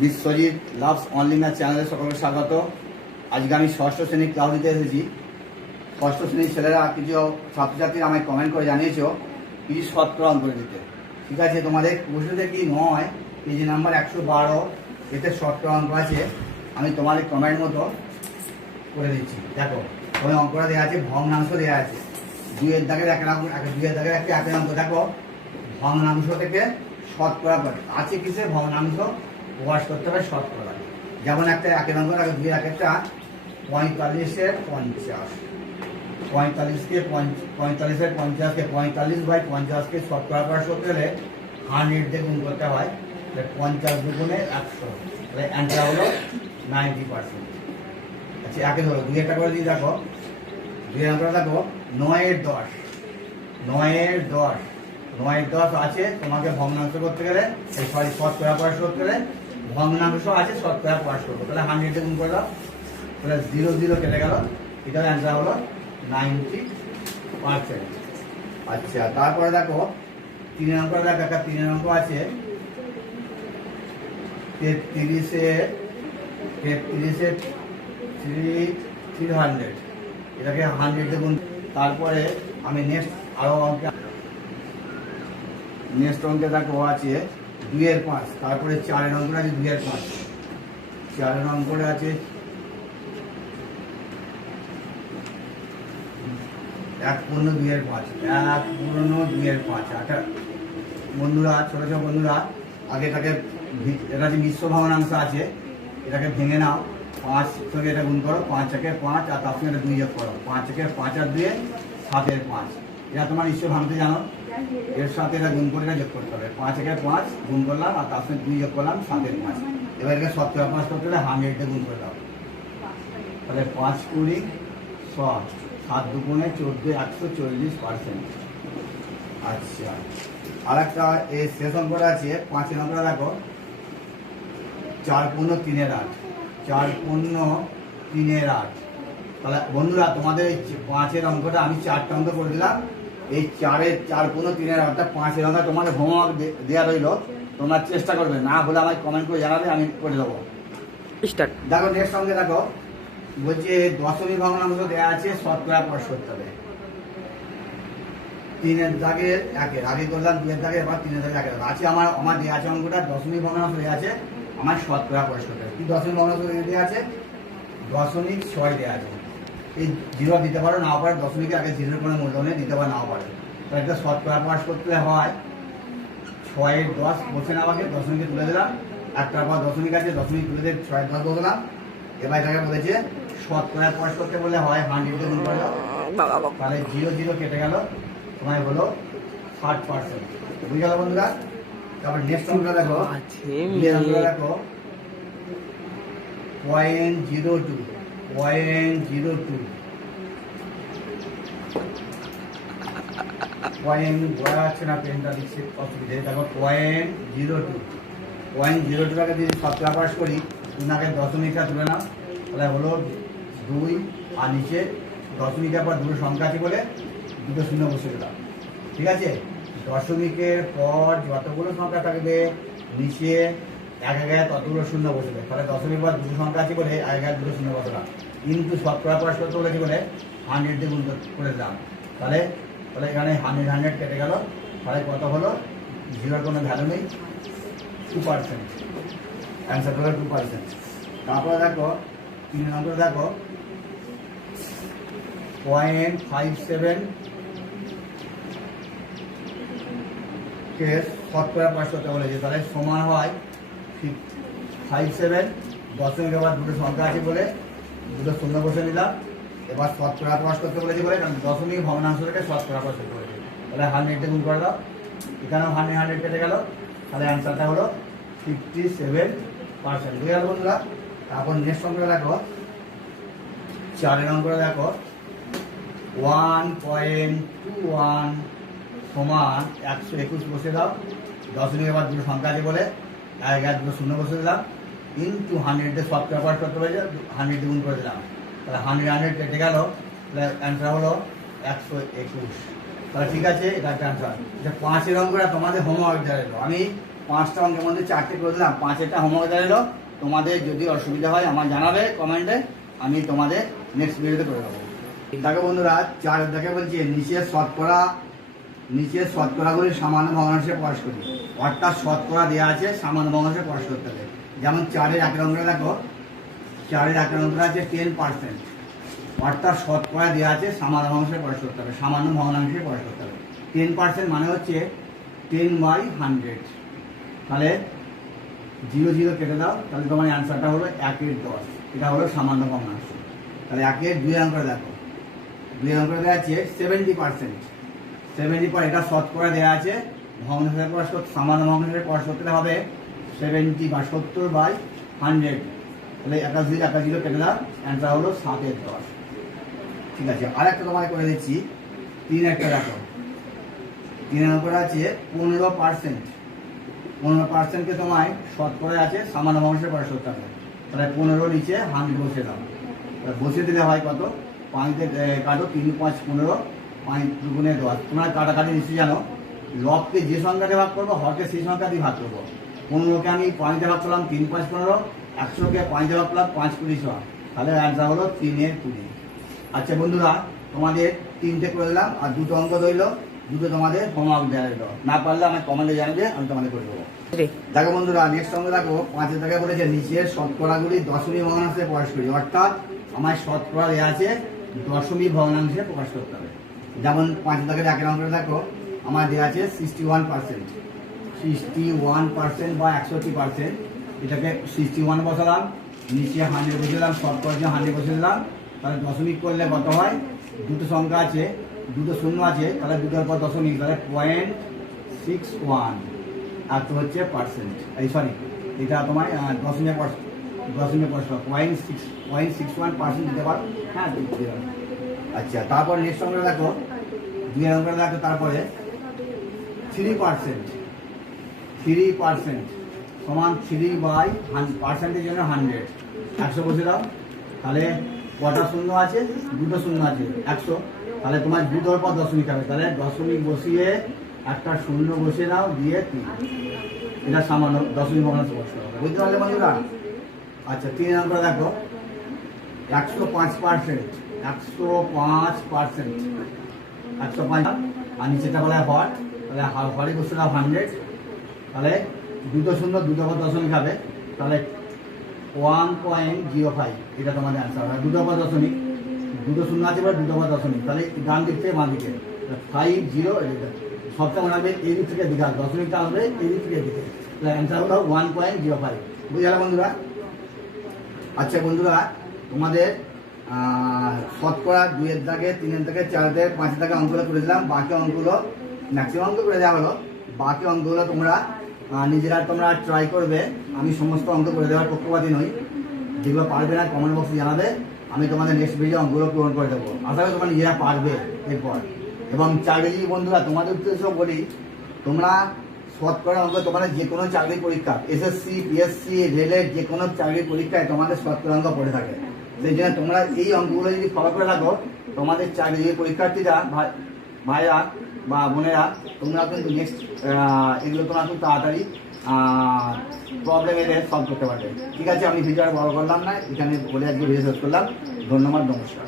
Biswajit loves online চ্যানেলে সকলকে স্বাগত। আজকে আমি ষষ্ঠ শ্রেণীর ক্লাস দিতে এসেছি। ষষ্ঠ শ্রেণীর ছেলেরা কিছু ছাত্রছাত্রীরা আমায় কমেন্ট করে জানিয়েছো কিছু শতকরা অঙ্ক করে দিতে। ঠিক আছে, তোমাদের প্রশ্নতে কি নয়, পেজ নাম্বার 112 এতে শতকরা অঙ্ক আছে। আমি তোমাদের কমেন্ট মতো করে দিচ্ছি। দেখো, ওই অঙ্কটা দেওয়া আছে, ভগ্নাংশ দেওয়া আছে। দুইয়ের দাগের এক অঙ্ক, দুইয়ের দাগের একটা একের অঙ্ক। দেখো, ভগ্নাংশ থেকে শতকরা আছে কিসে ভগ্নাংশ প্রকাশ করতে হবে শতকরা। যেমন একটা একের অঙ্ক, দুই একটা 45-এর 50, 45-কে 45-এর 50-কে 45/50-কে শতকরা প্রকাশ করতে গেলে 100 দিয়ে গুণ করতে হয়। 50 দুগুণে 100, তাহলে অ্যান্সার হলো 90%। আচ্ছা, একে ধরো দুই একটা করে দিয়ে দেখো, দুই অঙ্কটা দেখো 9-এর 10, 9-এর 10, 9-এর 10 আছে। তোমাকে ভগ্নাংশ করতে গেলে শতকরা প্রকাশ করতে গেলে ভগ্নাংশ আছে শতকরা প্রকাশ করবো, তাহলে 100 দিয়ে গুণ করে দাও, তাহলে 0 0 কেটে গেল। এটার অ্যান্সার হলো 90%। আচ্ছা, তারপরে দেখো 3 অঙ্ক দেখো, একটা 3 অঙ্ক আছে 33-এর 300, এটাকে 100 দিয়ে গুণ। তারপরে আমি নেক্সট অঙ্কে দেখো আছে 2-এর 5, তারপরে 4-এর অঙ্কটা আছে 2-এর 5, 4-এর অঙ্কটা আছে 1/2-এর 5, 1/2-এর 5। আচ্ছা বন্ধুরা, ছোট ছোট বন্ধুরা, আগে এটাকে এটা যে মিশ্র ভগ্নাংশ আছে এটাকে ভেঙে নাও। 5 সঙ্গে এটা গুণ করো, 5-একে 5 আর তার সঙ্গে এটা 2 যোগ করো। 5-একে 5 আর 2 7-এর 5। এটা তোমার নিশ্চয় ভাঙতে জানো। এর সাথে এটা গুণ করে এটা যোগ করতে হবে। 5-একে 5 গুণ করলাম আর তার সঙ্গে 2 যোগ করলাম, 7-এর 5। এবার এটাকে শতকরা প্রকাশ করতে হলে 100 দিয়ে গুণ করে দাও, তাহলে 5 20 100, 7 দুগুণে 14, 140%। আচ্ছা, আর একটা এই শেষ অঙ্কটা আছে 5-এর অঙ্কটা দেখো 4×3-এর 8, 4×3-এর 8। তাহলে বন্ধুরা, তোমাদের এই 5-এর অঙ্কটা আমি 4টা অঙ্ক করে দিলাম। এই 4×3-এর 8টা 5-এর অঙ্ক তোমাদের হোমওয়ার্ক দেওয়া রইল, তোমরা চেষ্টা করবে, না হলে আমায় কমেন্ট করে জানাবে, আমি করে দেবো। দেখো নেক্সট অঙ্কে দেখো, বলছে দশমিক ভগ্নাংশ দেওয়া আছে, শতকরা প্রকাশ করতে হবে। 3-এর দাগের 1-এর আগে করলাম, 2-এর দাগে, এবার 3-এর দাগে 1-এর আছে। আমার দেওয়া আছে অঙ্কটা দশমিক ভগ্নাংশ দেওয়া আছে, আমার শতকরা প্রকাশ করতে হবে। কি দশমিক ভগ্নাংশ দেওয়া আছে? 0.6 দেওয়া আছে। এই 0 দিতে পারো, নাও পারো, দশমিকের আগে 0-এর কোনো মূল্য নেই, দিতে পারো নাও পারো। তাহলে এটা শতকরা প্রকাশ করতে হয় 6-এর 10 বসে না, আমাকে দশমিকে তুলে দিলাম। একটার পর দশমিক আছে, দশমিক তুলে দিয়ে 6-এর 10 বসলাম। এবার এটাকে বলেছে শতকরা প্রকাশ করতে বলে হয় 100 দিয়ে গুণ করে দাও, তাহলে 0 0 কেটে গেল, তোমায় হলো 60%। বুঝে গেল বন্ধুরা? তারপর নেক্সট অঙ্কটা দেখো, দেখো 0.02, 0.02 পয়েন্ট বোঝা যাচ্ছে না, পেনটা দিচ্ছে অসুবিধে। দেখো 0.02টাকে যদি শতকরা প্রকাশ করি, তোমাকে দশমিকটা তুলে নাও, তাহলে হলো 2, আর নিচে দশমিকের পর 2 সংখ্যা আছে বলে 2 শূন্য বসে দিলাম। ঠিক আছে, দশমিকের পর যতগুলো সংখ্যা থাকবে নিচে 1 ততগুলো শূন্য বসবে, তাহলে দশমিকের পর 2 সংখ্যা আছে বলে 1 2 শূন্য বসলাম। কিন্তু শতকরা প্রকাশ করতে বলেছি বলে 100 দিয়ে গুণ করে দিলাম, তাহলে এখানে 100 কেটে গেল, তাহলে কত হলো? 0-এর কোনো ভ্যালু নেই, 2%। অ্যান্সার হলো 2%। তারপরে দেখো 3 নম্বরে দেখো 0.57 কে শতকরা প্রকাশ করতে বলেছে, তাহলে সমান হয় 57। দশমিক এবার 2 সংখ্যা আছে বলে 2 শূন্য বসে নিলাম। এবার শতকরা প্রকাশ করতে বলেছে বলে, কারণ দশমিক ভগ্নাংশটাকে শতকরা প্রকাশ করতে বলেছে, তাহলে 100 দিয়ে গুণ করে দাও। এখানেও 100 কেটে গেল, তাহলে অ্যান্সারটা হলো 57%। বুঝে গেল বন্ধুরা? তারপর নেক্সট অঙ্কটা দেখো 4-এর অঙ্কটা দেখো 1.21 সমান 121 বসে দাও। দশমিক এবার 2 সংখ্যা আছে বলে 1 2 শূন্য বসে দিলাম, কিন্তু 100 দিয়ে শতকরা প্রকাশ করতে হয়েছে, 100 দিয়ে গুণ করে দিলাম, তাহলে 100 কেটে গেল, তাহলে অ্যান্সার হলো 121। তাহলে ঠিক আছে, এটা একটা অ্যান্সার। 5-এর অঙ্কটা তোমাদের হোমওয়ার্ক দেওয়া রইল। আমি 5টা অঙ্কের মধ্যে 4টে করে দিলাম, 5-এরটা হোমওয়ার্ক দিল। তোমাদের যদি অসুবিধা হয় আমার জানাবে কমেন্টে, আমি তোমাদের নেক্সট ভিডিওতে করে দেবো। দেখো বন্ধুরা, 4 দেখে বলছি নিচের শতকরাগুলি সামান্য ভগ্নাংশে প্রকাশ করি। অর্থাৎ শতকরা দেওয়া আছে, সামান্য ভগ্নাংশে প্রকাশ করতে হবে। যেমন 4-এর 1 অঙ্কটা দেখো, 4-এর 1 অঙ্কটা আছে 10%। অর্থাৎ শতকরা দেওয়া আছে, সামান্য ভগ্নাংশে প্রকাশ করতে হবে, সামান্য ভগ্নাংশে প্রকাশ করতে হবে। 10% মানে হচ্ছে 10/100। তাহলে 0 কেটে দাও, তাহলে তোমার অ্যান্সারটা হলো 1/10। এটা হলো সামান্য ভগ্নাংশ। তাহলে 1-এর 2 অঙ্কটা দেখো, 2 অঙ্কটা দেওয়া আছে 70%। 70 এটা শতকরা দেওয়া আছে, ভগ্নাংশে প্রকাশ করতে, সামান্য ভগ্নাংশে প্রকাশ করতে হবে 70 বা 70/100। তাহলে 1 0 কেটে দাও, অ্যান্সার হলো 7/10। ঠিক আছে, আর একটা তোমাকে করে দিচ্ছি। 3 একটা দেখো, 3 অঙ্কটা আছে 15%। 15%কে তোমায় শতকরা আছে, সামান্য ভগ্নাংশে প্রকাশ করতে হবে। তাহলে 15 নিচে 100 বসে দাও। বসে দিলে হয় কত, 5 কাটো, 3 5 15, 5 2 10। তোমরা কাটাকাটি নিশ্চয়ই জানো, লবকে যে সংখ্যাতে ভাগ করবো, হরকে সেই সংখ্যা দিয়ে ভাগ করবো। 15কে আমি 5 দিয়ে ভাগ করলাম, 3 5 15, 100কে 5 দিয়ে ভাগ করলাম, 5 20 100। তাহলে অ্যান্সার হলো 3/20। আচ্ছা বন্ধুরা, তোমাদের 3টে করে দিলাম, আর 2টো অঙ্ক রইল, 2টো তোমাদের হোমওয়ার্ক দেওয়া রইল। না পারলে আমি কমেন্টে জানাবে, আমি তোমাদের করে দেবো। দেখো বন্ধুরা, নেক্সট অঙ্ক দেখো, 5 টাকা বলেছে নিচের শতকরাগুলি দশমিক ভগ্নাংশে প্রকাশ করি। অর্থাৎ আমার শতকরা দেওয়া আছে, দশমিক ভগ্নাংশে প্রকাশ করতে হবে। যেমন 5 টাকার 1 অঙ্কটা দেখো, আমার দেওয়া আছে 61%। 61% বা 61%, এটাকে 61 বসালাম, নিচে 100 বসে দিলাম, শতকরা 100 বসে দিলাম। তাহলে দশমিক করলে কত হয়, 2টো সংখ্যা আছে, 2টো শূন্য আছে, তাহলে 2টার পর দশমিক, তাহলে 0.61। আর তো হচ্ছে পার্সেন্ট, এই সরি, এটা তোমার দশমিক পয়সা 0.61% দিতে পারো। হ্যাঁ, দিতে পারো। আচ্ছা, তারপর নেক্সট অঙ্কটা দেখো, 2 অঙ্কটা দেখো, তারপরে 3%। 3% সমান 3/100 জন্য 100। 100 বসে দাও, তাহলে কটা শূন্য আছে, 2টো শূন্য আছে, 100। তাহলে তোমার 2টোর পর দশমিক হবে, তাহলে দশমিক বসিয়ে একটা শূন্য বসিয়ে দাও, দিয়ে 3। এটা সামান্য দশমিক ভগ্নাংশে প্রকাশ করা হবে। বুঝতে পারলে বন্ধুরা? আচ্ছা, 3 নম্বর দেখো, 105%। 105%, 105, আর নিচেটা বলা হয় হর, তাহলে হরে বসে দাও 100। তাহলে 2টো শূন্য, 2টো পর দশমিক হবে, তাহলে 1.05। এটা তোমাদের অ্যান্সার হবে। 2টো পর দশমিক, 2টো শূন্য আছে, 2টো পর দশমিক, তাহলে ডান দিক থেকে বাঁ দিকে 50। সবটা মনে হবে এই দিক থেকে দিকে, দশমিকটা আসবে এই দিক থেকে দিকে। তাহলে অ্যান্সার হলো 1.05। বুঝে গেল বন্ধুরা? আচ্ছা বন্ধুরা, তোমাদের শতকরা 2-এর দাগে, 3-এর দাগে, 4-এর দাগে, 5-এর দাগে অঙ্কগুলো করে দিলাম। বাকি অঙ্কগুলো ম্যাক্সিমাম অঙ্ক করে দেওয়া হলো। বাকি অঙ্কগুলো তোমরা নিজেরা তোমরা ট্রাই করবে। আমি সমস্ত অঙ্ক করে দেওয়ার পক্ষপাতী নই। যেগুলো পারবে না কমেন্ট বক্সে জানাবে, আমি তোমাদের নেক্সট ভিডিও অঙ্কগুলো পূরণ করে দেবো। আশা করি তোমরা নিজেরা পারবে এরপর। এবং চাকরি বন্ধুরা, তোমাদের উদ্দেশ্য বলি, তোমরা শতকরা অঙ্ক, তোমাদের যে কোনো চাকরি পরীক্ষা, এসএসসি, পিএসসি, রেলের যে কোনো চাকরি পরীক্ষায় তোমাদের শতকরা অঙ্ক পড়ে থাকে। সেই জন্য তোমরা এই অঙ্কগুলো যদি ফলো করে থাকো, তোমাদের চাকরি পরীক্ষার্থীরা, ভাইরা বা বোনেরা, তোমরা কিন্তু নেক্সট এগুলো তোমরা খুব তাড়াতাড়ি প্রবলেম এলে সলভ করতে পারবে। ঠিক আছে, আমি ভিডিওটা বড় করলাম না, এখানে বলে আজকে ভিডিও শেষ করলাম। ধন্যবাদ, নমস্কার।